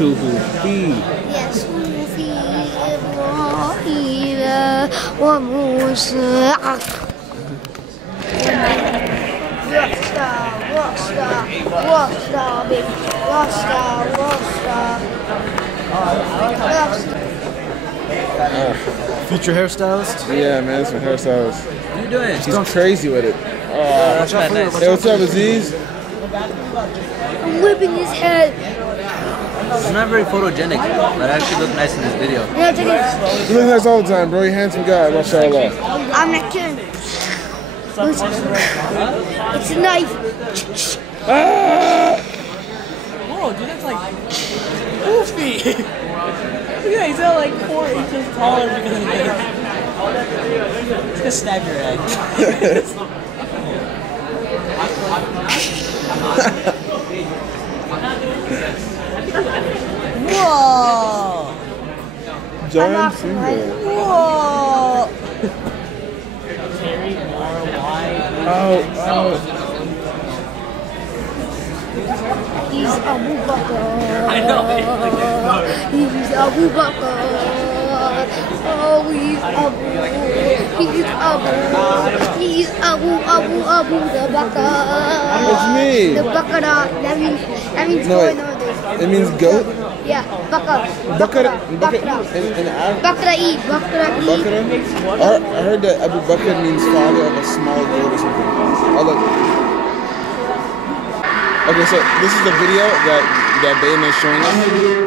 صحفي يصف إبراهيم وموسى Future hairstylist? Yeah, man, some hairstyles. What are you doing? She's crazy with it. That's not nice. Hey, what's up, Aziz? I'm whipping his head. It's not very photogenic, but I actually look nice in this video. Yeah, check it. You look nice all the time, bro. You're a handsome guy, mashallah. I'm not kidding. It's a knife. Ah! Whoa, dude, that's like goofy. Look at that, he's not like 4 inches taller because of this. It's gonna stab your egg. Whoa! Giant finger. Whoa! Oh, oh. He's Abu Bakr. I know. He's Abu Bakr. Oh, he's Abu. He's Abu. He's Abu the Bakr. What's me? The Bakr. That means No, going wait. over there. It means goat? Yeah, Bakr. Bakr? Bakr. In Arab? Bakra Eid. Bakra Eid. Bakr? I heard that Abu Bakr means father of a small goat or something. Oh, look. Okay, so this is the video that Bain is showing us,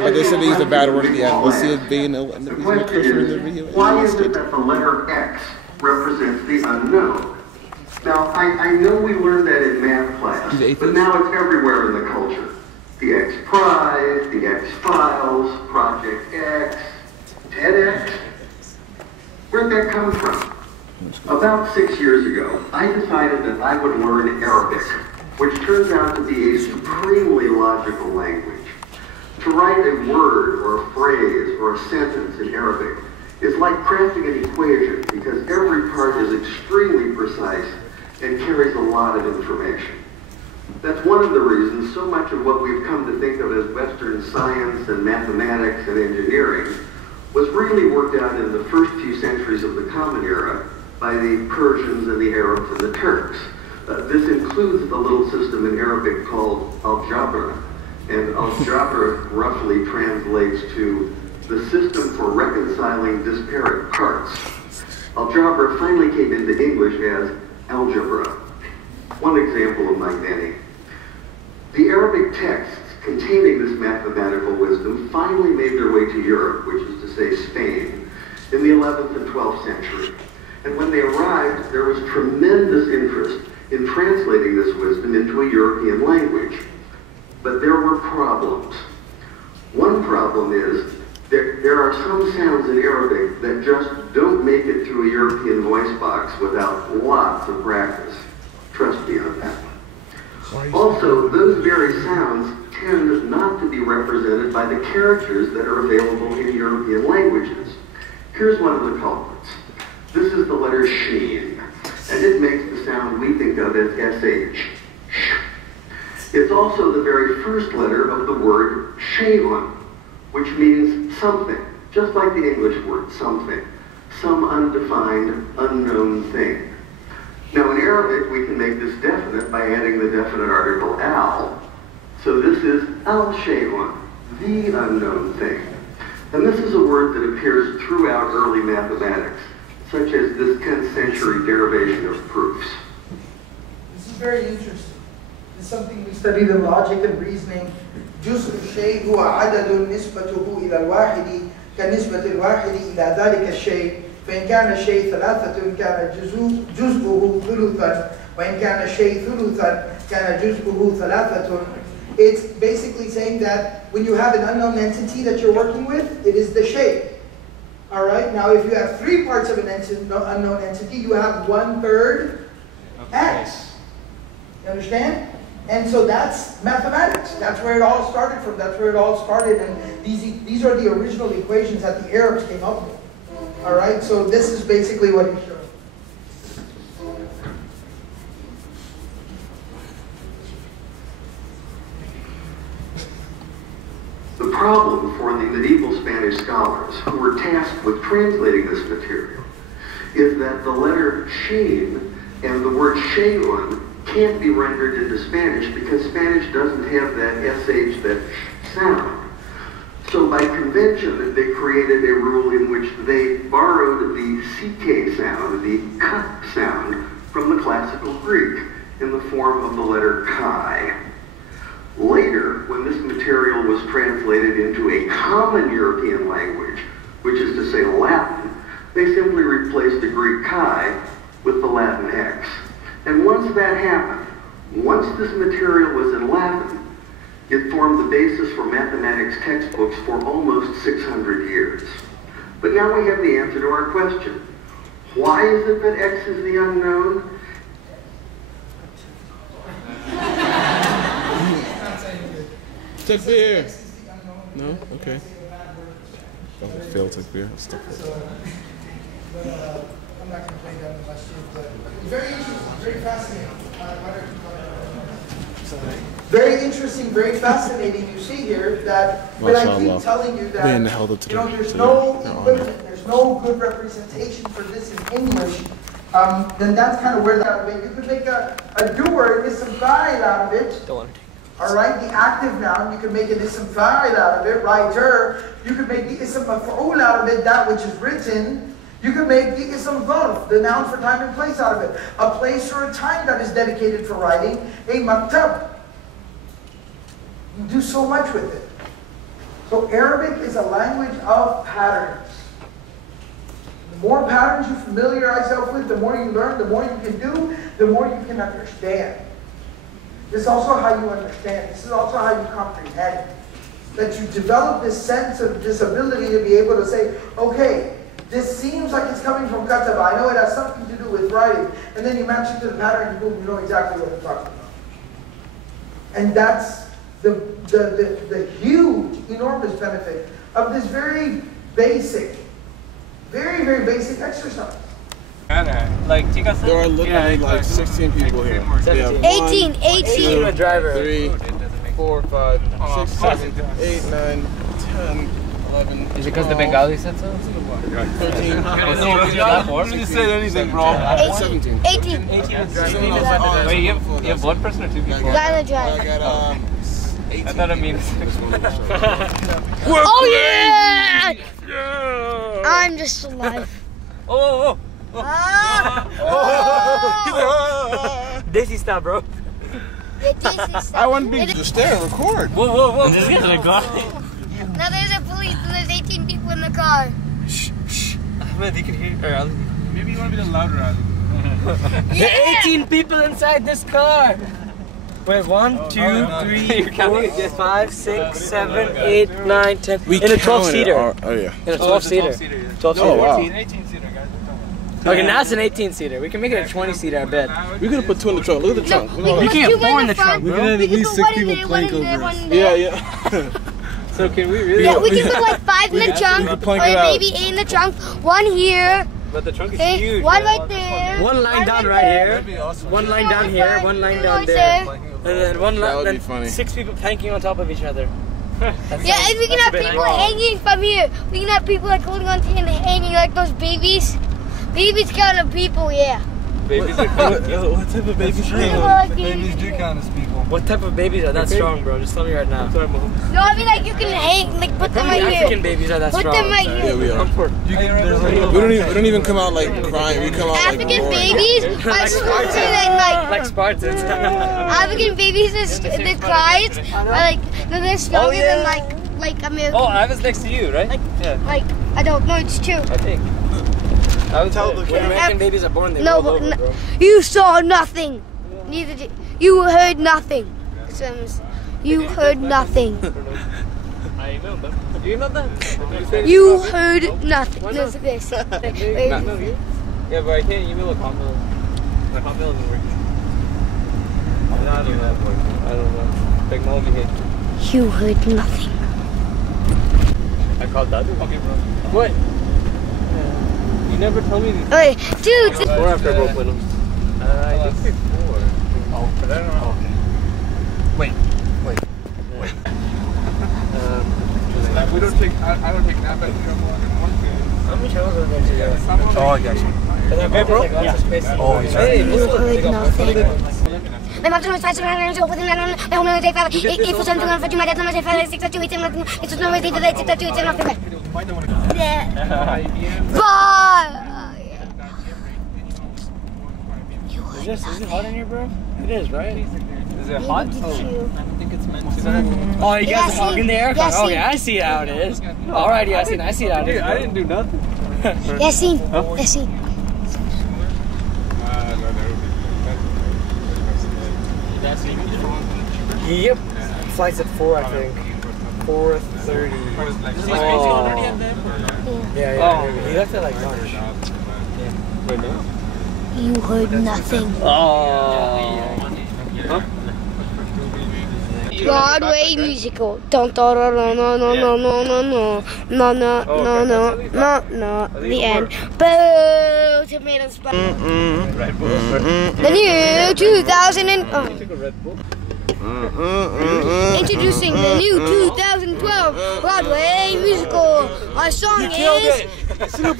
but they said they used a bad word at the end. We'll see if Bain will end up using a curse word in the video. Why is it that the letter X represents the unknown? Now, I know we learned that in math class, but now it's everywhere in the culture. The X Prize, the X Files, Project X, TEDx. Where'd that come from? About 6 years ago, I decided that I would learn Arabic, which turns out to be a supremely logical language. To write a word or a phrase or a sentence in Arabic is like crafting an equation because every part is extremely precise and carries a lot of information. That's one of the reasons so much of what we've come to think of as Western science and mathematics and engineering was really worked out in the first few centuries of the Common Era by the Persians and the Arabs and the Turks. This includes the little system in Arabic called algebra, and algebra roughly translates to the system for reconciling disparate parts. Algebra finally came into English as algebra. One example of my many. The Arabic texts containing this mathematical wisdom finally made their way to Europe, which is to say Spain, in the 11th and 12th century. And when they arrived, there was tremendous interest in translating this wisdom into a European language. But there were problems. One problem is there are some sounds in Arabic that just don't make it through a European voice box without lots of practice. Trust me on that one. Also, those very sounds tend not to be represented by the characters that are available in European languages. Here's one of the culprits. This is the letter sheen, and it makes the sound we think of as sh. It's also the very first letter of the word shay'un, which means something, just like the English word something, some undefined, unknown thing. Now in Arabic, we can make this definite by adding the definite article al. So this is al-shay'un, the unknown thing. And this is a word that appears throughout early mathematics, such as this 10th century derivation of proofs. This is very interesting. It's something we study the logic and reasoning. جزء الشيء هو عدد نسبته إلى الواحد كنسبة الواحد إلى ذلك الشيء فإن كان الشيء ثلاثة كان جزءه ثلثا وإن كان الشيء ثلثا كان جزءه ثلاثة. It's basically saying that when you have an unknown entity that you're working with, it is the shape. All right. Now, if you have 3 parts of an unknown entity, you have 1/3 x. You understand? And so that's mathematics. That's where it all started from. That's where it all started. And these are the original equations that the Arabs came up with. All right. So this is basically what he's showing. problem for the medieval Spanish scholars who were tasked with translating this material is that the letter Shin and the word Shalun can't be rendered into Spanish because Spanish doesn't have that SH, that sh sound. So by convention, they created a rule in which they borrowed the CK sound, the K sound, from the classical Greek in the form of the letter Chi. Later, when this material was translated into a common European language, which is to say Latin, they simply replaced the Greek Chi with the Latin X. And once that happened, once this material was in Latin, it formed the basis for mathematics textbooks for almost 600 years. But now we have the answer to our question. Why is it that X is the unknown? Takbir. No? Okay. Fail Takbir. Stuff I'm not going to play down the question, but very interesting, very fascinating. Very interesting, very fascinating. You see here that when I keep telling you that there's no equivalent, there's no good representation for this in English, then that's kind of where that would be. You could make a doer, ism fa'il out of it. All right, the active noun, you could make an ism fa'il out of it, writer. You could make the ism maf'ul out of it, that which is written. You could make the ism dharf, the noun for time and place out of it. A place or a time that is dedicated for writing, a maktab. You do so much with it. So Arabic is a language of patterns. The more patterns you familiarize yourself with, the more you learn, the more you can do, the more you can understand. This is also how you understand. This is also how you comprehend. That you develop this sense of this ability to be able to say, okay, this seems like it's coming from kataba. I know it has something to do with writing. And then you match it to the pattern and boom, you know exactly what I'm talking about. And that's the huge, enormous benefit of this very basic, very, very basic exercise. Like, there are literally like 16 people here. 18. 2, 3, 4, 5, 6, 7, 8, 9, 10, 11. Is it because the Bengali said so? 13. You said anything, bro. 17. 18. Wait, you have one person or two people? Guy in the drive. I got 18. I thought it means. Oh yeah! I'm just alive. Oh! Desi style, bro. I want to be just stare and record. Whoa. This guy's a guy. Now there's a police and there's 18 people in the car. Shh. Ahmed, you can hear. Ali. Maybe you want to be a little louder, Ali. There are 18 people inside this car. Wait, 1, 2, 3, 4, 5, 6, 7, 8, 9, 10. In a 12-seater. Oh yeah. In a 12-seater. 12-seater. Oh wow. 18-seater, guys. Okay, now it's an 18-seater. We can make it a 20-seater, I bet. We could have put 2 in the trunk. Look at the trunk. You can't 4 in the trunk, We bro. can have at least 6 people plank over us. Yeah. So can we really? Yeah, we can put like 5 in the trunk, or plank it out. maybe 8 in the trunk, 1 here, But the trunk is okay, huge. 1 right there. One line one down right right there. here. One line down here. One line down there. And then one That line. would be funny. 6 people planking on top of each other. Yeah, and we can have people hanging from here. We can have people like holding on to and hanging like those babies. Babies count of people, yeah. Babies are What type of babies People like Babies do count as people. What type of babies are that strong, bro? Just tell me right now. No, I mean like you can hang, like put them right African here. babies are that Put strong. them right Yeah, here. we are. You get, there's like We don't even come out like crying. We come out like African roaring. babies are stronger than like Like Spartans. African babies. The cries are like they're stronger than like American. Oh, I was next to you, right? Like I don't know. It's true. I think. I was Tell the when American babies are born, they No, roll but over, bro. you saw nothing. Neither did you. Heard nothing. You heard nothing. I emailed them. You emailed them? You heard nothing. Look at this. Yeah, but I can't email a Hotmail. My Hotmail isn't working. I don't know. I don't know. Technology hate. You heard nothing. I called that. Okay, bro. What? You never told me these. Hey, dude. Before after I broke windows. I think before. Oh, but I don't know. Wait. How many shows are there today? Oh, I got you. Hey, bro? Yeah. Oh, he's right. You heard nothing. My mom's always fighting around over the man. My home day 5. 8 for something on for my dad. My 5 6 2 8 nothing. It's no way to 6 2 8 nothing. Bye. Is it hot in here, bro? It is, right? Is it hot? I think it's meant to. Oh, you guys are hogging the air? Yasin. Okay, I see how it is. Alright, Yasin, I see how it is. I didn't do nothing. Yasin. Yasin. Yep. Flight's at 4, I think. 4:30. Yeah. He left it like lunch. You heard nothing. Broadway musical. Dun, dun, dun, dun, no, no, no, no, no, no, no, no, no, no, no. The end. Boo! Tomato spice. The new 2000 and introducing the new 2012 Broadway musical. Our song is You Kicked Me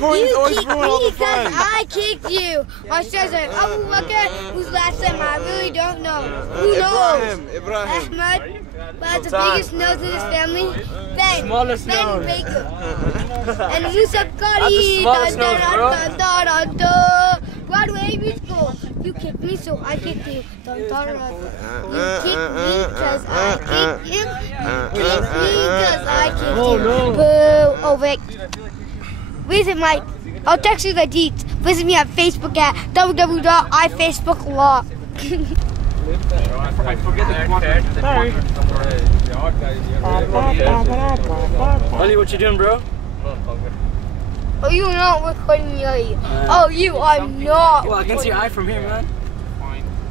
Because I Kicked You. Our stars are Abu Bakr, whose last name I really don't know. Who knows? Ahmad, but the biggest nose in his family. Ben Baker. And Musa Qari. Broadway musical. You kicked me, so I kicked you. You kicked me because I kicked you. You kicked me because I kicked you. Boo. Oh, Vic. Visit my... I'll text you the deets. Visit me at Facebook at www.ifacebooklaw. Ollie, what you doing, bro? Oh, you are not recording me, are you? Oh, you are not. Well, I can see your eye from here, man.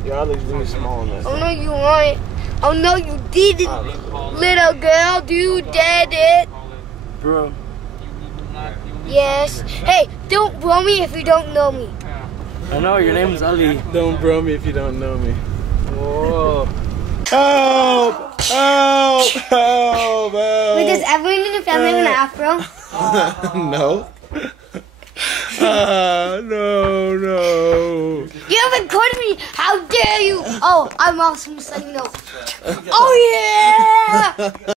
Your eye looks really small on this. Oh, no, you aren't. Oh, no, you didn't. Little girl, you did it. Bro. Yes. Hey, don't bro me if you don't know me. I know, your name is Ali. Don't bro me if you don't know me. Whoa. Help! Help! Help! Wait, does everyone in the family have an afro? No. No. You haven't recorded me. How dare you? Oh, I'm awesome. So you know. Oh, yeah!